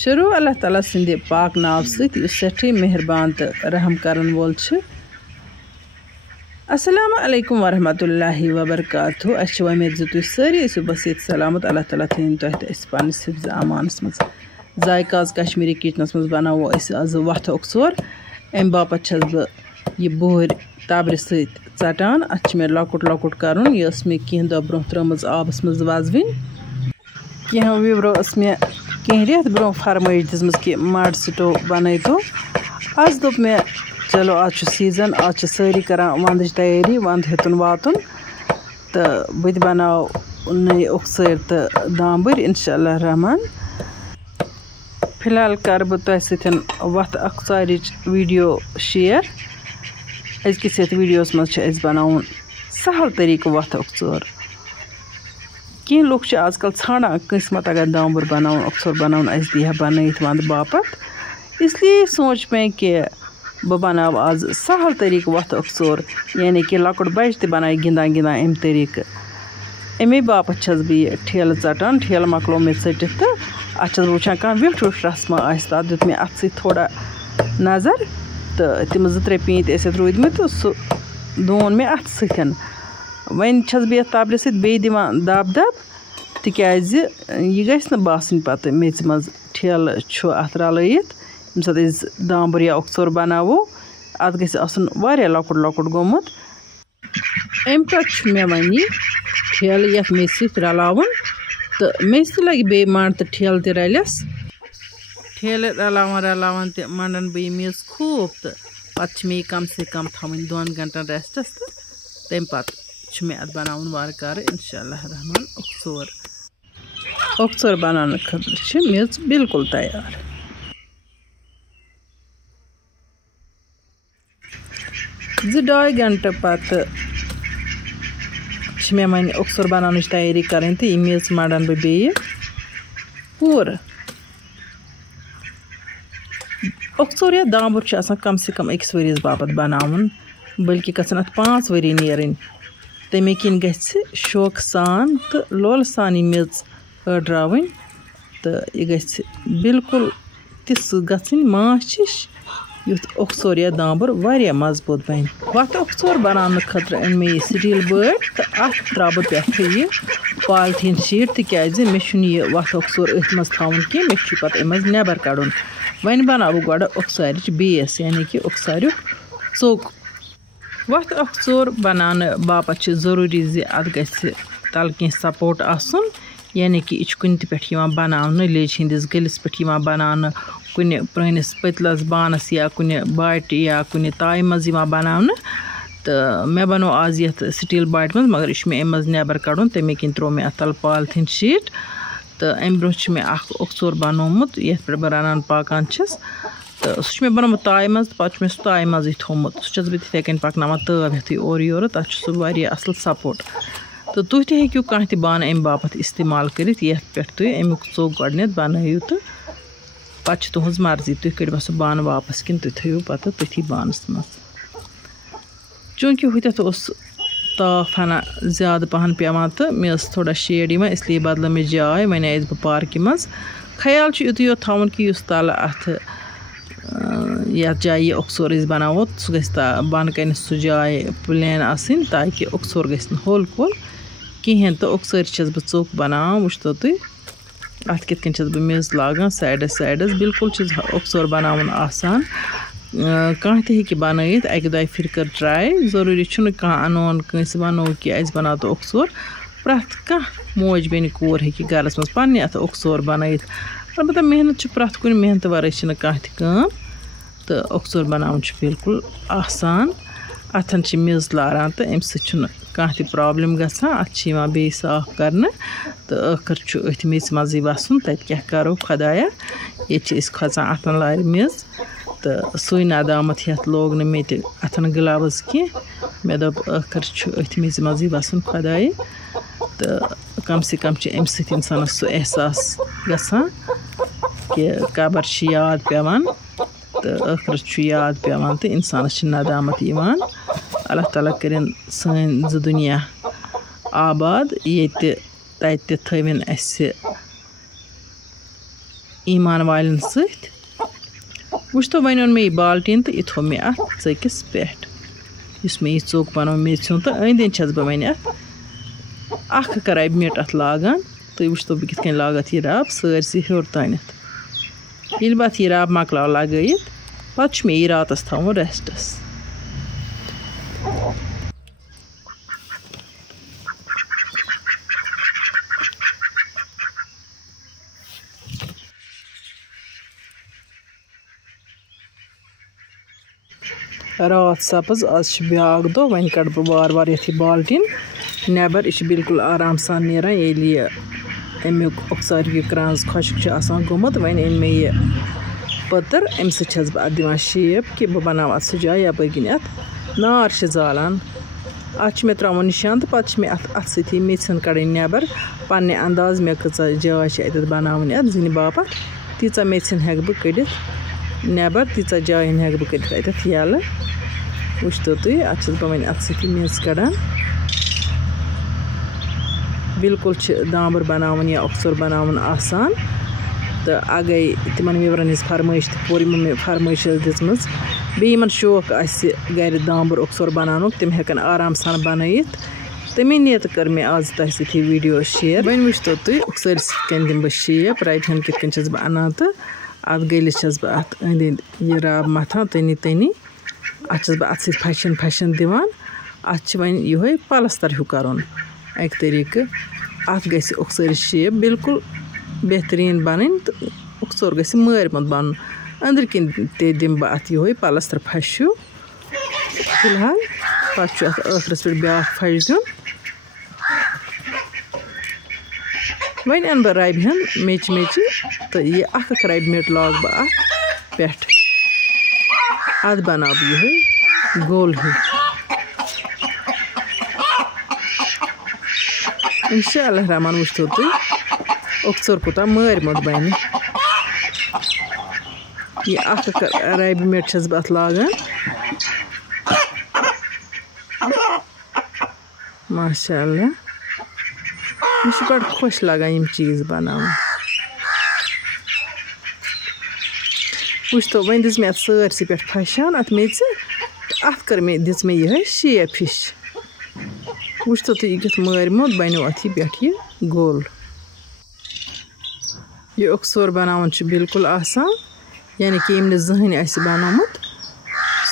शुरू अल्लाह ताला सिंधे पाक नाव सत सठी मेहरबान तो रहम करन वोल अस्सलामु अलैकुम वरहमतुल्लाहि वबरकातुहू अच्छे उम्मीद तुम सारी बस ये सलामत अल्लाह ताला थीन तुम पानिस हिफ्ज़ अमानस मज जायकाज कश्मीरी किचनस मज बनावो आज वथ ओक्सोर अम बापत छस बह यह बोहर तब्र सत षटान अत मे लकुट लकुट करन यह मे कह दह ब्रोह त्रमज आबस मज वजवन कह विवरो मे कह रेत ब्रोह फरमाइश दिसम कि मड स्टोव बन तो आज दोप मे चलो आज सीजन आज सारी करान वंदच तैयारी वंद हेतुन वातुन तो बह बनाव नई ओक्सर तो दांबर इंशाअल्लाह रहमान फिलहाल कर बह तुह सतन वत ओक्सर वीडियो शेयर अजकिस वीडियोस मज बनावन सहल तरीक वत ओक्सर कह लुक आजकल ाना किस्मत अगर दांबर बनावन ओक्सर बनावन अस दिया बनत वंद बापत इसलिए सोच मैं कि बह बनाव आज सहल तरीक वत ओक्सोर यानी कि लकुट बच्चे बनाए गिंदान गिंदान अम तरीक अमे बापत छस बह ठेल षटान ठेल मकलो मे षटित तो अत वुचान कह व्यूठ व्यूठ रस्मा तथ दुत मे अत सत नजर तो तम 2-3 पीत रूदमत तो सह दोन मे अत सतन वन छस बह तब्र सत बे दिवान दब दब तिकाज यह गस न बासन पत मेच मज ठेल अत रलयित यम सात दांबर या ओक्सोर बनावो अत गस आसन वारिया लकुट लकुट गोमुत अम पत मे वन ठेल यथ मेज सत रलावन तो मेज त लगे बे मंड तो ठेल त रलस ठेल रलावन रलावन तो मंडन बह मेज खूब तो पत मे कम से कम थवन 2 घंटन रेस्टस तो तम पत मे अत बनावन वार कार इंशाअल्लाह रहमान ओक्सोर बनाने खतर मेज बिल्कुल तैयार 2-2 घंटे पत मे वन ओक्सोर बनाने तैयारी करें तो यह मेज मड़न बह बे पूर ओक्सोर या दांबर कम से कम 1 वरियस बापत बनावन बल्कि गसन अत 5 वरी नेरन तमे किन गछ शौक सान तो लोल सान यह मेज अड़रावन तो यह गछ बिल्कुल तिस गछन माचिश युथ ओक्सोर या दांबर वारिया मजबूत बन वत ओक्सोर बनाने खतर अन मे स्टील बर्ड तो अत त्रा बह पे यह पॉलिथीन शीट तिकाज मे यह वत ओक्सोर अथ मज थवन कह मे पत अमज नबर कड़न वन बनाव गोड़ ओक्सर बेस यानी कि ओक्सर चोक वत ओक्सोर बनाने बापत जरूरी अत गछ तल कह सपोर्ट आसन यानी कि यह कुन पे बनाने लेज हंदिस गलिस पे बनाने कुन पुरानिस पतलस बानस या कुन बाट या कुन ताय मज बनाने तो मे बनो आज ये स्टील बाट मज मगर यह मे अमज नबर कड़न तमे किन त्रो मे अतल पॉलिथीन शीट तो अम ब्रोह मे ओक्सोर बनोमुत ये पे बह रनान पाकान तो सह मे बनोमुत ताय मज पे मे सह ताय मज थोमुत सह बह तिथे कन पकनावान तब हेतु और योर तथ सह वारिया असल सपोर्ट तो तुह ते हेकु कह त बान अम बापत इस्तेमाल करित ये पे तुम अमुक चोक गोडनेथ बनयु तो पत तुहज मर्जी तुम कड़वा सह बान वापस कि तुम थो पत तथी बानस मज चूँकि हुत ताफ हना ज्यादा पहन पेवान तो मे थोड़ा शेड इसलिए बदल मे जाय वन आयस बह पार्क मज ख्याल युत योत थवन कि उस तल अत यथ जाय ओक्सोर बनावो सह गि बन कन सह जाय प्लेन आसन ताकि ओक्सोर गि होल कोल कहें तो ओक्सर बह चोक बनान वुचतो तुम अत कित कन बह मेज लागान साइडस साइडस बिल्कुल ओक्सोर बनावन आसान कह ते बनयित 1-2 फिर कर ट्राई जरूरी कह अनोन कंस वनो कि अस बना तो ओक्सोर प्रथ कह मोज बेन कोर हे गरस मज पन्ने अत ओक्सोर बनयित अलबत्ता मेहनत प्रथ कुन मेहनत वरै कह तो ओक्सोर बनावन बिल्कुल आसान अथन मेज लारान तो अम सह कह त प्रॉब्लम गसान अत बे साफ करने तो आखिर अथ मेज मज वसन तत क्या करो खुदाया ये खोचान अथन लार मेज तो सुई नदामत हेत लोग न मे अथन ग्लव्स कह मे दोप आखिर अथ मेज मज वसन खुदाय तो कम से कम अम इंसानस सह एहसास गसान कि कबर याद पेवान तो आखिर याद पेवान तो इंसानस नदामत यवान अल्लाह ताला करें सन 2 दुनिया आबाद ये थवन ایمان والٮ۪ن سۭتۍ وٕچھتو وۄنۍ اوٚن مےٚ یہِ بالٹیٖن تہٕ یہِ تھوٚو مےٚ اَتھ ژٔکِس پٮ۪ٹھ یُس مےٚ یہِ ژوٚک بَنوو میٚژِ ہُنٛد تہٕ أنٛدۍ أنٛدۍ چھَس بہٕ وۄنۍ اَتھ اَکھ رَبہِ میٖٹ اَتھ لاگان تُہۍ وٕچھتو بہٕ کِتھ کٔنۍ لاگہٕ اَتھ یہِ رَب سٲرسٕے ہیوٚر تانٮ۪تھ ییٚلہِ بہٕ اَتھ یہِ رَب مۄکلاو لگٲیِتھ پَتہٕ چھُ مےٚ یہِ راتَس تھاوُن رٮ۪سٹَس راتھ سَپٕز آز چھِ بیٛاکھ دۄہ وۄنۍ کَڑٕ بہٕ وارٕ وارٕ یَتھ یہِ بالٹیٖن نٮ۪بر یہِ چھِ بِلکُل آرام سان نیران ییٚلہِ یہِ اَمیُک اوٚکژاریُک یہِ کرٛنٛز خۄشک چھُ آسان گوٚمُت وۄنۍ أنۍ مےٚ یہِ پٔتٕر اَمہِ سۭتۍ چھَس بہٕ اَتھ دِوان شیپ کہِ بہٕ بَناو اَتھ سُہ جاے یَپٲرۍ کِنۍ اَتھ نار چھِ زالان اَتھ چھِ مےٚ ترٛاوُن نِشان تہٕ پَتہٕ چھِ مےٚ اَتھ سۭتی میٚژ ہٕن کَڑٕنۍ نٮ۪بر پنٛنہِ اَنداز مےٚ کۭژاہ جاے چھِ اَتٮ۪تھ بَناوٕنۍ اَتھ زِنہِ باپَتھ تیٖژاہ میٚژ ہٕن ہٮ۪کہٕ بہٕ کٔڑِتھ نٮ۪بر تیٖژاہ جایہِ ہٕن ہٮ۪کہٕ بہٕ کٔرِتھ اَتٮ۪تھ یَلہٕ وٕچھتو تُہۍ اَتھ چھَس بہٕ وۄنۍ اَتھ سۭتی میٚژ کَڑان بِلکُل چھِ دامبُر بَناوُن یا اوٚکژور بَناوُن آسان تہٕ اَگَے تِمَن وِورَن ہِنٛز فرمٲیش تہِ پوٗرٕ یِمو مےٚ فرمٲیش ٲس دِژمٕژ بیٚیہِ یِمَن شوق آسہِ گَرِ دامبُر اوٚکژور بَناونُک تِم ہٮ۪کَن آرام سان بَنٲیِتھ تَمے نِیَتہٕ کٔر مےٚ آز تۄہہِ سۭتۍ یہِ ویٖڈیو شِیَر وۄنۍ وٕچھتو تُہۍ اوٚکژٲرِس کِتھ کٔنۍ دِمہٕ بہٕ شیپ رَبہِ ہٕن کِتھ کٔنۍ چھَس بہٕ اَنان تہٕ اَتھ گٔلِس چھَس بہٕ اَتھ أنٛدۍ أنٛدۍ یہِ رَب مَتھان تٔنی اَتھ چھَس بہٕ اَتھٕ سۭتۍ پھَشَن دِوان اَتھ چھِ وۄنۍ یِہوٚے پَلَستَر ہیوٗ کَرُن اَکہِ طٔریٖقہٕ اَتھ گژھِ اوٚکژٲرِس شیپ بِلکُل بہتریٖن بَنٕنۍ تہٕ اوٚکژور گژھِ مٲرۍمُت بَنُن أنٛدٕرۍ کِنۍ تہِ دِمہٕ بہٕ اَتھ یِہوٚے پَلَستَر پھَش ہیوٗ فِلحال پَتہٕ چھُ اَتھ ٲخرَس پٮ۪ٹھ بیٛاکھ پھَش دیُن وۄنۍ اَنہٕ بہٕ رَبہِ ہٕن میٚژِ تہٕ یہِ اَکھ رَبہِ میٖٹ لاگہٕ بہٕ اَتھ پٮ۪ٹھ اَتھ بَناو بہٕ یِہوٚے گوٚل ہیوٗ اِنشاء اللہ رحمان وٕچھتو تُہۍ اوٚکژور کوٗتاہ مٲرۍمُت بَنہِ یہِ اَکھ رَبہِ میٖٹ چھَس بہٕ اَتھ لاگان ماشاء اللہ مےٚ چھِ بَڑٕ خۄش لَگان یِم چیٖز بَناوٕنۍ وٕچھتو وۄنۍ دِژ مےٚ اَتھ سٲرسٕے پٮ۪ٹھ پھَشان اَتھ میٚژِ تہٕ اَتھ دِژ مےٚ یِہوٚے شیپ ہِش وٕچھتو تُہۍ یہِ کیُتھ مٲرۍمُت بَنیو اَتھ یہِ پٮ۪ٹھ یہِ گوٚل یہِ اوٚکژور بَناوُن چھُ بِلکُل آسان یعنی کہِ ییٚمۍ نہٕ زٕہٕنۍ آسہِ بَنومُت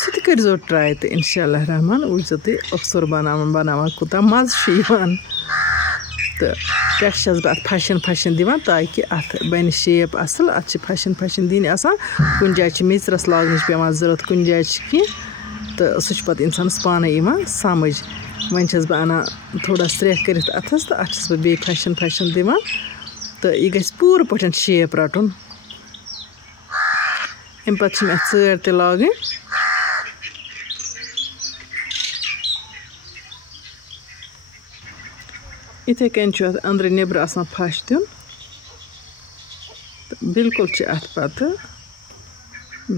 سُہ تہِ کٔرۍزیو ٹرٛاے تہٕ اِنشاء اللہ رحمان وٕچھزیو تُہۍ اوٚکژور بَناوان کوٗتاہ مَزٕ چھُ یِوان تہٕ پٮ۪ٹھٕ چھَس بہٕ اَتھ پھَشَن دِوان تاکہِ اَتھ بَنہِ شیپ اَصٕل اَتھ چھِ پھَشَن دِنۍ آسان کُنہِ جایہِ چھِ میٚژرَس لاگنٕچ پٮ۪وان ضوٚرَتھ کُنہِ جایہِ چھِ کینٛہہ تہٕ سُہ چھُ پَتہٕ اِنسانَس پانَے یِوان سَمٕجھ وۄنۍ چھَس بہٕ اَنان تھوڑا سرٛیٚہہ کٔرِتھ اَتھَس تہٕ اَتھ چھَس بہٕ بیٚیہِ پھَشَن دِوان تہٕ یہِ گژھِ پوٗرٕ پٲٹھۍ شیپ رَٹُن اَمہِ پَتہٕ چھِ مےٚ اَتھ ژٲر تہِ لاگٕنۍ یِتھَے کٔنۍ چھُ اَتھ أنٛدرٕ نیٚبرٕ آسان پھَش دیُن تہٕ بِلکُل چھِ اَتھ پَتہٕ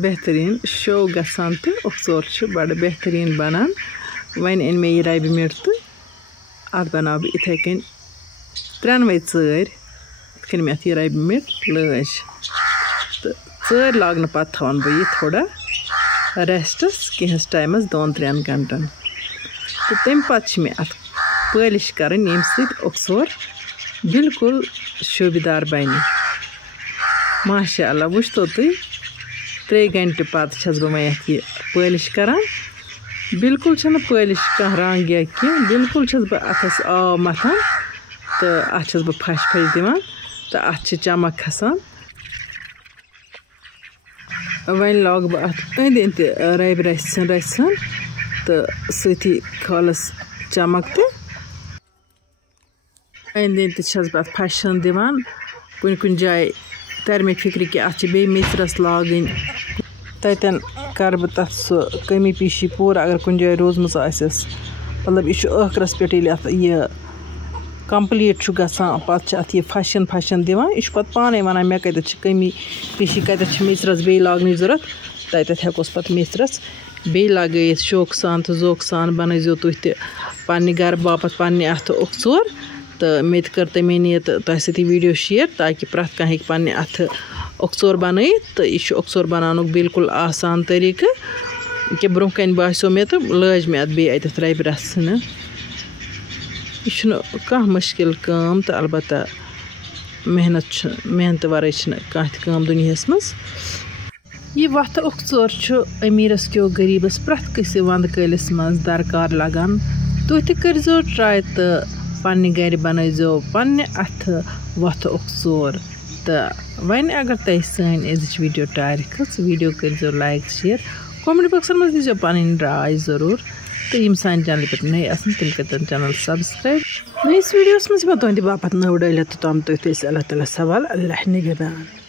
بہتریٖن شو گژھان تہٕ اوٚکژور چھِ بَڑٕ بہتریٖن بَنان وۄنۍ أنۍ مےٚ یہِ رَبہِ میٖٹ تہٕ اَتھ بَناو بہٕ یِتھَے کٔنۍ ترٛٮ۪نوَے ژٲرۍ یِتھ کٔنۍ مےٚ اَتھ یہِ رَبہِ میٖٹ لٲج تہٕ ژٲرۍ لاگنہٕ پَتہٕ تھاوان بہٕ یہِ تھوڑا رٮ۪سٹَس کینٛہَس ٹایمَس 2-3 گھنٹَن تہٕ تَمہِ پَتہٕ چھِ مےٚ اَتھ پٲلِش کَرٕنۍ ییٚمہِ سۭتۍ اوٚکژور بِلکُل شوٗبِدار بَنہِ ماشاء اللہ وٕچھتو تُہۍ 3 گھنٹہٕ پَتہٕ چھَس بہٕ وۄنۍ اَتھ یہِ پٲلِش کَران بِلکُل چھَنہٕ پٲلِش کانٛہہ رنٛگ یا کینٛہہ بِلکُل چھَس بہٕ اَتھَس آب مَتھان تہٕ اَتھ چھَس بہٕ پھَش دِوان تہٕ اَتھ چھِ چمک کھَسان وۄنۍ لاگہٕ بہٕ اَتھ أنٛدۍ أنٛدۍ تہِ رَبہِ رَژھِ ہٕن تہٕ سۭتی کھالَس چمک تہِ أنٛدۍ أنٛدۍ تہِ چھَس بہٕ اَتھ پھَشَن دِوان کُنہِ جایہِ تَرِ مےٚ فِکرِ کہِ اَتھ چھِ بیٚیہِ میٚژرَس لاگٕنۍ تَتٮ۪ن کَرٕ بہٕ تَتھ سُہ کٔمی پیٖشی پوٗرٕ اگر کُنہِ جایہِ روٗزمٕژ آسٮ۪س مطلب یہِ چھُ ٲخرَس پٮ۪ٹھ ییٚلہِ اَتھ یہِ کَمپٕلیٖٹ چھُ گژھان پَتہٕ چھِ اَتھ یہِ پھَشَن دِوان یہِ چھُ پَتہٕ پانَے وَنان مےٚ کَتٮ۪تھ چھِ کٔمی پیٖشی کَتٮ۪تھ چھِ میٚژرَس بیٚیہِ لاگنٕچ ضوٚرَتھ تَتٮ۪تھ ہٮ۪کوس پَتہٕ میٚژرَس بیٚیہِ لگٲیِتھ شوقہٕ سان تہٕ ذوقہٕ سان بَنٲیزیو تُہۍ تہِ پنٛنہِ گَرٕ باپَتھ پنٛنہِ اَتھٕ اوٚکژور تہٕ مےٚ تہِ کٔر تَمے نِیَت تۄہہِ سۭتۍ یہِ ویٖڈیو شِیَر تاکہِ پرٛٮ۪تھ کانٛہہ ہیٚکہِ پنٛنہِ اَتھٕ ओक्सोर बनाइथ तो यह ओक्सोर बनानुक बिल्कुल आसान तरीक़ कि ब्रोह कन बासो मे तो लाज मे अत बे अत रब रसन यह कह मुश्किल काम तो अलबत्ता मेहनत वराई कह दुनियास मज यह वत ओक्सोर अमीरस क्यों गरीबस प्रथ किसी वंद कलिस मज दरकार लगान तुह तह करो ट्राई तो पन्ने गर बनइजो पन्ने अथ वत ओक्सोर तो वन अगर तुम सन अजिच वीडियो टायर खच वीडियो करो लाइक शेयर कमेंट बॉक्स में दीजिए पन राय जरूर तो यम सान चैनल पे नई आसन तिम कर चैनल सब्सक्राइब नईस वीडियोस मज तुंद बापत नव डलित तोम तुथ अल्लाह ताला सवाल अल्लाह निगहबान।